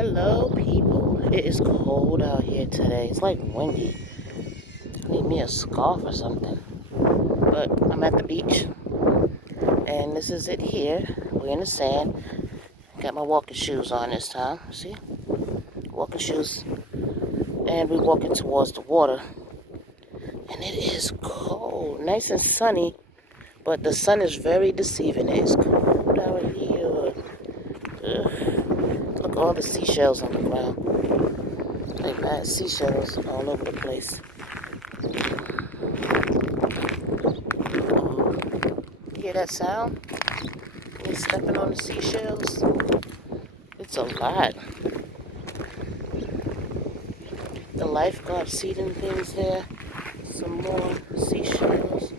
Hello, people. It is cold out here today. It's like windy. I need me a scarf or something. But I'm at the beach, and this is it here. We're in the sand. Got my walking shoes on this time. See? Walking shoes. And we're walking towards the water. And it is cold. Nice and sunny. But the sun is very deceiving. It is cold out here. Ugh. Look at all the seashells on the ground. Like mad seashells all over the place. You hear that sound? You're stepping on the seashells. It's a lot. The lifeguard seating things there. Some more seashells.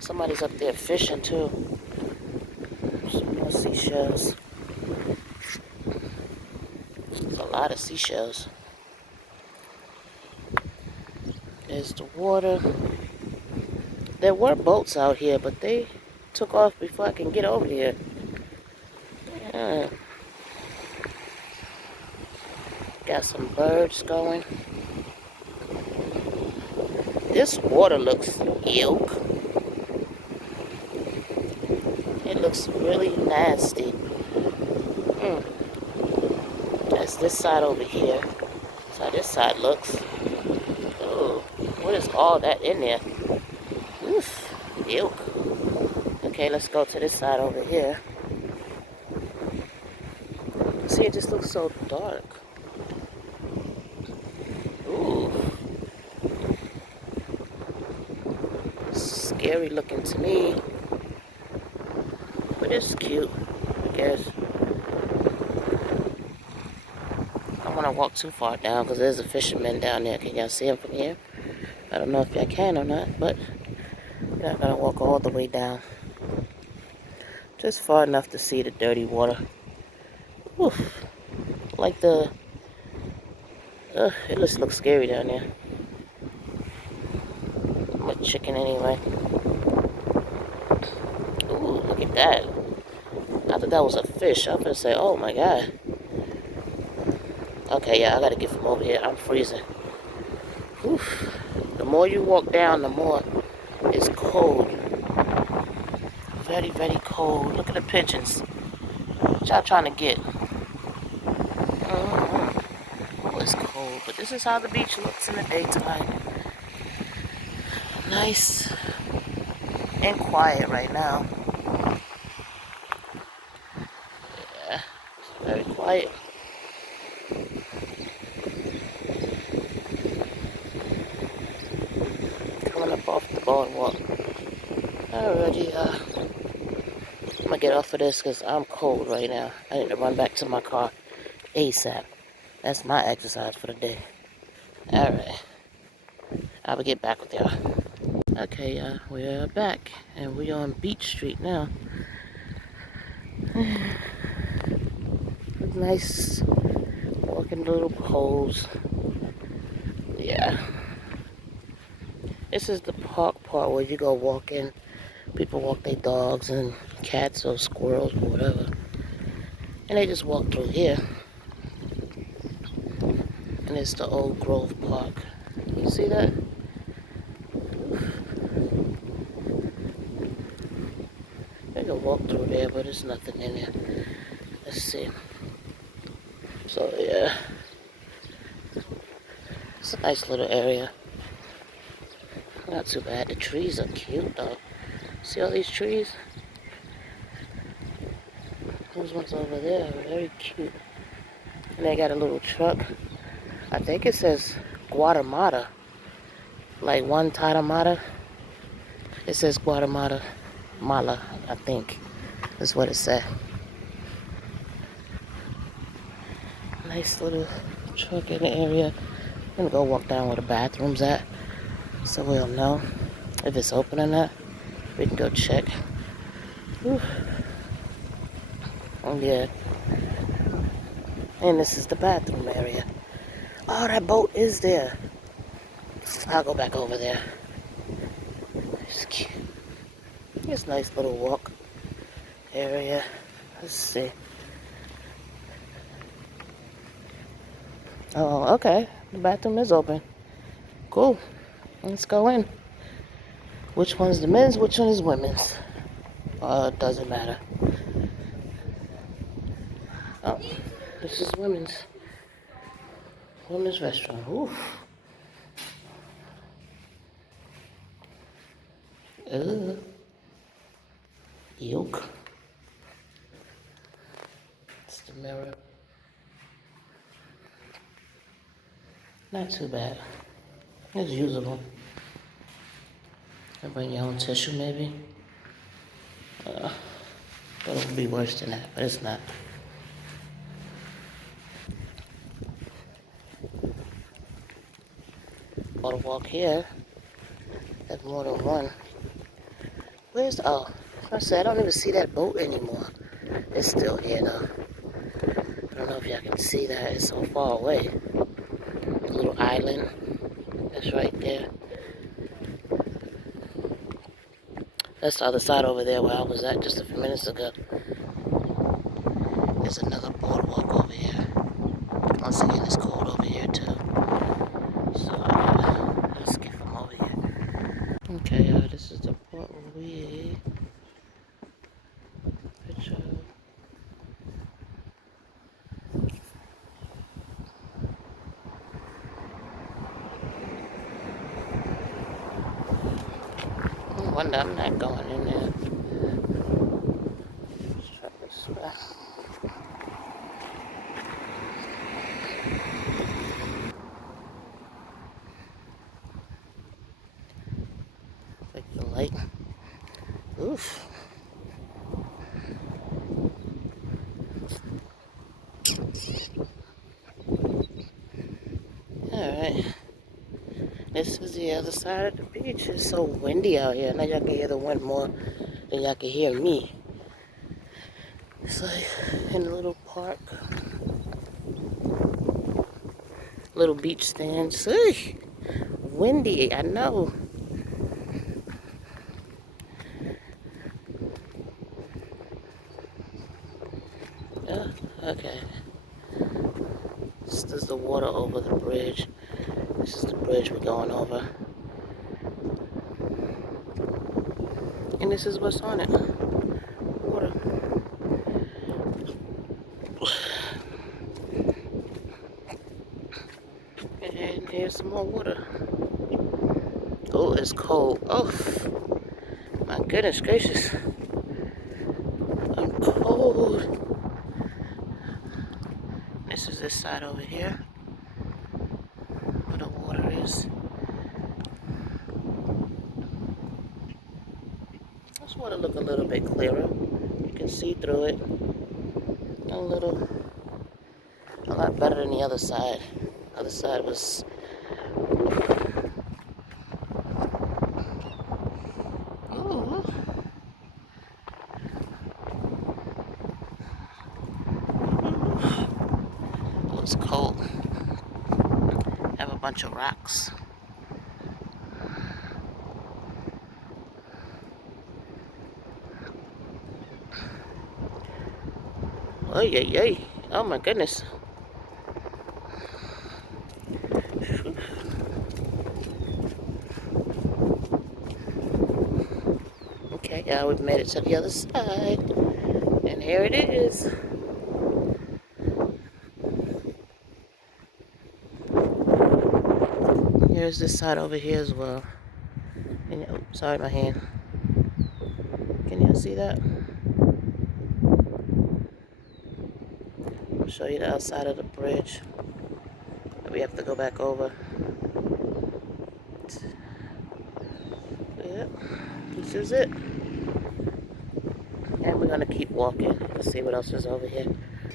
Somebody's up there fishing too. Some more seashells. There's a lot of seashells. There's the water. There were boats out here, but they took off before I can get over here. Yeah. Got some birds going. This water looks yuck. It looks really nasty. That's this side over here. That's how this side looks. Oh, what is all that in there? Oof, yuck. Okay, let's go to this side over here. See, it just looks so dark. Ooh. Scary looking to me. But it's cute, I guess. I don't want to walk too far down because there's a fisherman down there. Can y'all see him from here? I don't know if y'all can or not, but you're not going to walk all the way down. Just far enough to see the dirty water. Oof. Like the... it just looks scary down there. I'm a chicken anyway. Ooh, look at that. I thought that was a fish. I was going to say, oh my god. Okay, yeah, I got to get from over here. I'm freezing. Oof. The more you walk down, the more it's cold. Very, very cold. Look at the pigeons. What y'all trying to get? Oh, it's cold, but this is how the beach looks in the daytime. Nice and quiet right now. Yeah, it's very quiet. Coming up off the boardwalk. Alrighty, I'm gonna get off of this because I'm cold right now. I need to run back to my car ASAP. That's my exercise for the day. Alright. I will get back with y'all. Okay, we're back. And we're on Beach Street now. Nice walking little poles. Yeah. This is the park part where you go walking. People walk their dogs and cats or squirrels or whatever. And they just walk through here. And it's the Old Grove Park. You see that? I can walk through there, but there's nothing in there. Let's see. So, yeah. It's a nice little area. Not too bad. The trees are cute, though. See all these trees? Those ones over there are very cute. And they got a little truck. I think it says Guatemala. Like one Tatamata. It says Guatemala. Mala, I think. That's what it said. Nice little truck in the area. I'm gonna go walk down where the bathroom's at. So we'll know if it's open or not. We can go check. Whew. Oh yeah. And this is the bathroom area. Oh, that boat is there. I'll go back over there. It's cute. It's a nice little walk area. Let's see. Oh, okay. The bathroom is open. Cool. Let's go in. Which one's the men's? Which one is women's? It doesn't matter. Oh, this is women's restaurant. Oof. Ugh. Yuck. It's the mirror. Not too bad. It's usable. I bring your own tissue, maybe. But it'll be worse than that, but it's not. Boardwalk here. There's more than one. I said, I don't even see that boat anymore. It's still here, though. I don't know if y'all can see that. It's so far away. A little island that's right there. That's the other side over there where I was at just a few minutes ago. There's another boardwalk over here. Once again, it's cold over here, too. So, let's get from over here. Okay, this is the Port Louis picture. No wonder I'm not going in there. Let's try this way. Like the light. Oof. Alright. This is the other side of the beach. It's so windy out here. Now y'all can hear the wind more than y'all can hear me. It's like in a little park. Little beach stands. Windy, I know. Yeah, okay. This is the water over the bridge. This is the bridge we're going over. And this is what's on it. Water. And here's some more water. Oh, it's cold. Oh, my goodness gracious. I'm cold. This is this side over here. Where the water is. This water look a little bit clearer. You can see through it. A lot better than the other side. The other side was... Ooh. Oh, it's cold. Have a bunch of rocks. Oh, yay. Oh, my goodness. Okay, yeah, we've made it to the other side. And here it is. Here's this side over here as well. And, oh, sorry, my hand. Can you see that? I'll show you the outside of the bridge that we have to go back over. Yep, this is it. And we're gonna keep walking to see what else is over here.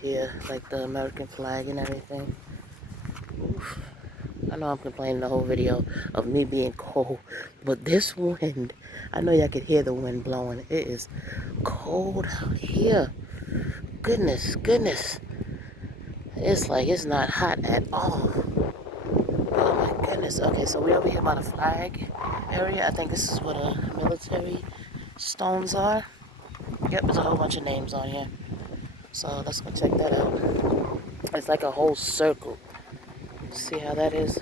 Here, like the American flag and everything. Oof. I know I'm complaining the whole video of me being cold, but this wind, I know y'all can hear the wind blowing. It is cold out here. Goodness. It's like it's not hot at all. Oh my goodness. Okay, so we're over here by the flag area. I think this is where the military stones are. Yep, there's a whole bunch of names on here. So let's go check that out. It's like a whole circle. See how that is?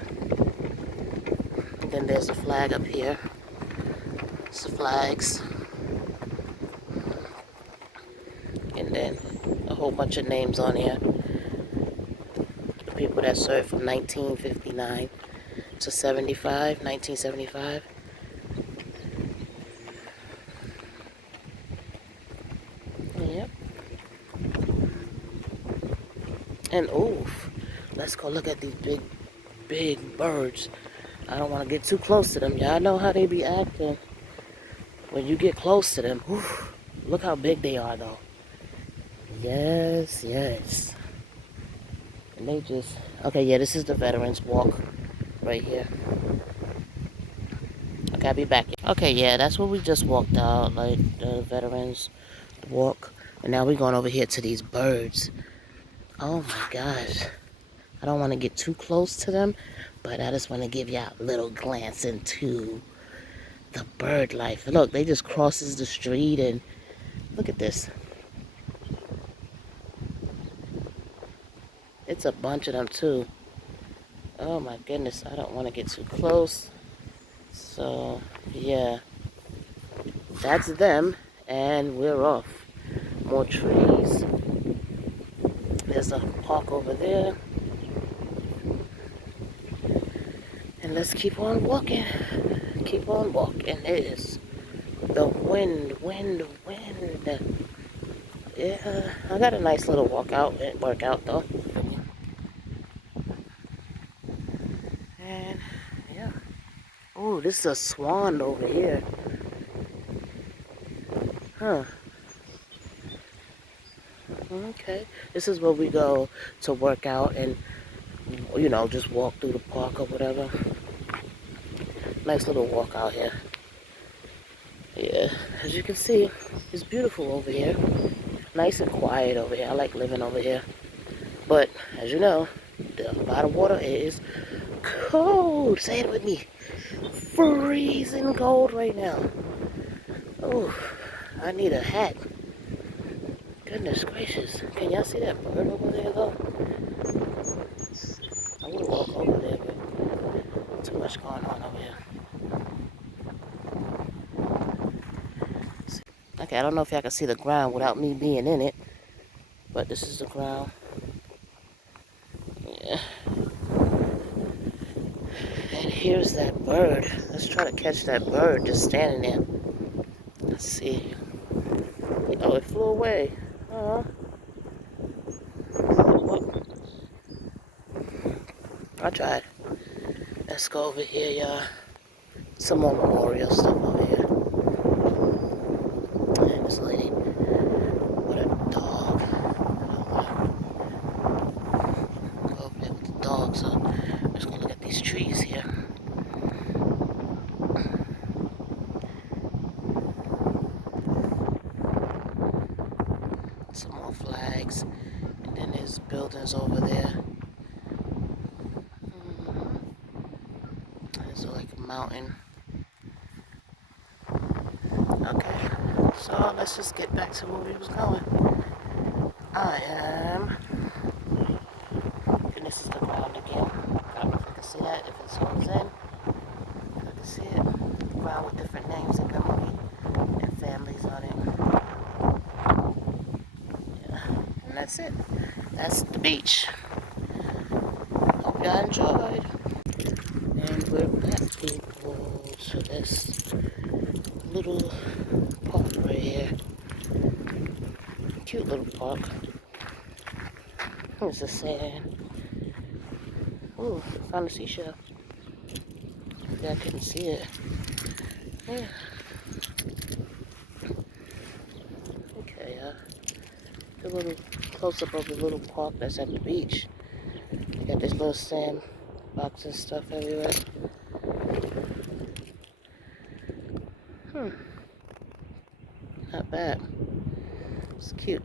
And then there's a flag up here. It's the flags. And then a whole bunch of names on here. The people that served from 1959 to 1975. Yep. And oof, let's go look at these big birds. I don't want to get too close to them. Y'all know how they be acting when you get close to them. Oof, look how big they are though. Yes, yes. And they just, okay, yeah, this is the Veterans Walk right here. Okay, I'll be back. Okay, yeah, that's where we just walked out, like the Veterans Walk. And now we're going over here to these birds. Oh my gosh. I don't want to get too close to them, but I just want to give y'all a little glance into the bird life. Look, they just crosses the street and look at this. It's a bunch of them too. Oh my goodness, I don't want to get too close. So, yeah. That's them, and we're off. More trees. There's a park over there. And let's keep on walking. Keep on walking. It is the wind. Yeah, I got a nice little workout though. And yeah. Oh, this is a swan over here. Huh. Okay. This is where we go to work out and, you know, just walk through the park or whatever. Nice little walk out here. Yeah, as you can see, it's beautiful over here. Nice and quiet over here. I like living over here. But, as you know, the bottom water is cold. Say it with me. Freezing cold right now. Oh, I need a hat. Goodness gracious. Can y'all see that bird over there, though? I would walk over there, but too much going on over here. Okay, I don't know if y'all can see the ground without me being in it, but this is the ground. Yeah. And here's that bird. Let's try to catch that bird just standing there. Let's see. Oh, it flew away. Oh. I tried. Let's go over here, y'all. Some more memorial stuff over here. And this lady with a dog. Go over there with the dog, so I'm just gonna look at these trees here. Some more flags. And then there's buildings over there. There's like a mountain. Okay, so let's just get back to where we was going. I am, and this is the ground again. I don't know if I can see that, if it zooms in. I can see it. Ground with different names and memory and families on it. Yeah, and that's it. That's the beach. Hope y'all enjoyed. And we're back, people, to this little park right here. Cute little park. What's the sand? Ooh, found a seashell. Yeah, I couldn't see it. Yeah. Okay, a little close-up of the little park that's at the beach. You got this little sand box and stuff everywhere. Not bad. It's cute.